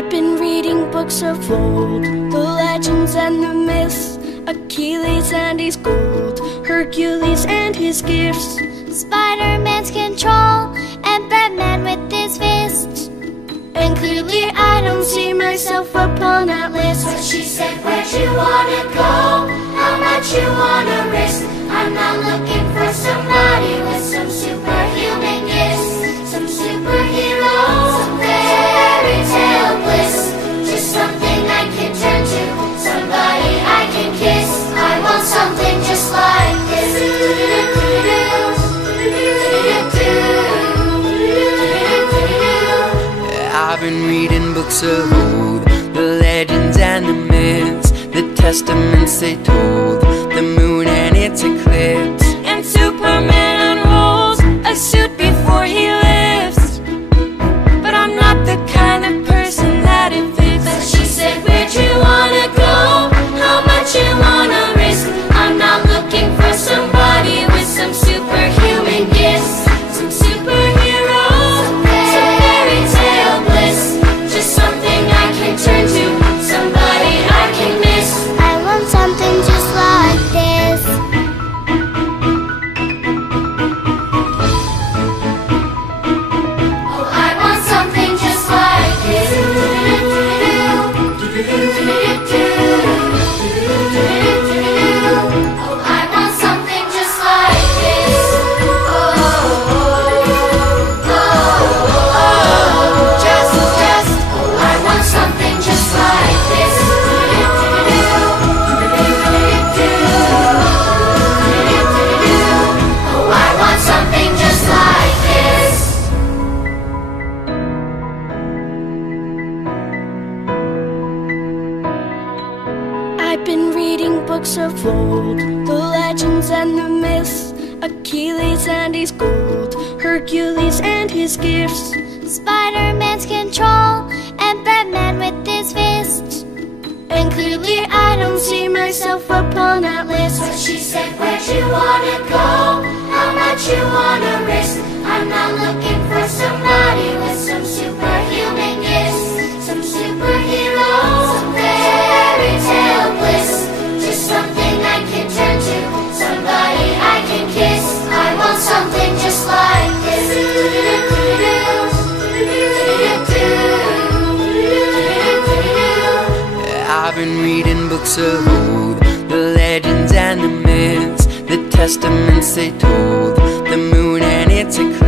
I've been reading books of old, the legends and the myths, Achilles and his gold, Hercules and his gifts, Spider-Man's control, and Batman with his fists. And clearly I don't see myself upon that list. But she said, where'd you wanna go? How much you wanna risk? I'm not looking for somebody with some superhuman gifts, some superhero, some fairy tale bliss, just something I can turn to, somebody I can kiss. I want something just like this. I've been reading books of old, the legends and the myths, the testaments they told, the moon and its eclipse. And Superman unrolls a suit before he lifts, but I'm not the kind of person that it fits. But she said, where'd you wanna go? How much you wanna risk? I'm not looking for somebody with some superhuman gifts, some superheroes, some fairy tale bliss, just something I can turn to, somebody I can miss. I want something just like this. Oh, I want something just like this. Oh, I want something just like this. Oh, I want something just like this. Oh, I want something just like this. I've been reading books of old, the legends and the myths, Achilles and his gold, Hercules and his gifts, Spider-Man's control, and Batman with his fists. and clearly I don't see myself upon that list. But she said, where'd you wanna go? How much you wanna risk? I'm not looking for somebody with some superhuman gifts, some superhero, some fairy tale bliss, just something I can turn to, somebody I can kiss. I want something just like this. I've been reading books of old, the legends and the myths, the testaments they told, the moon and its eclipse.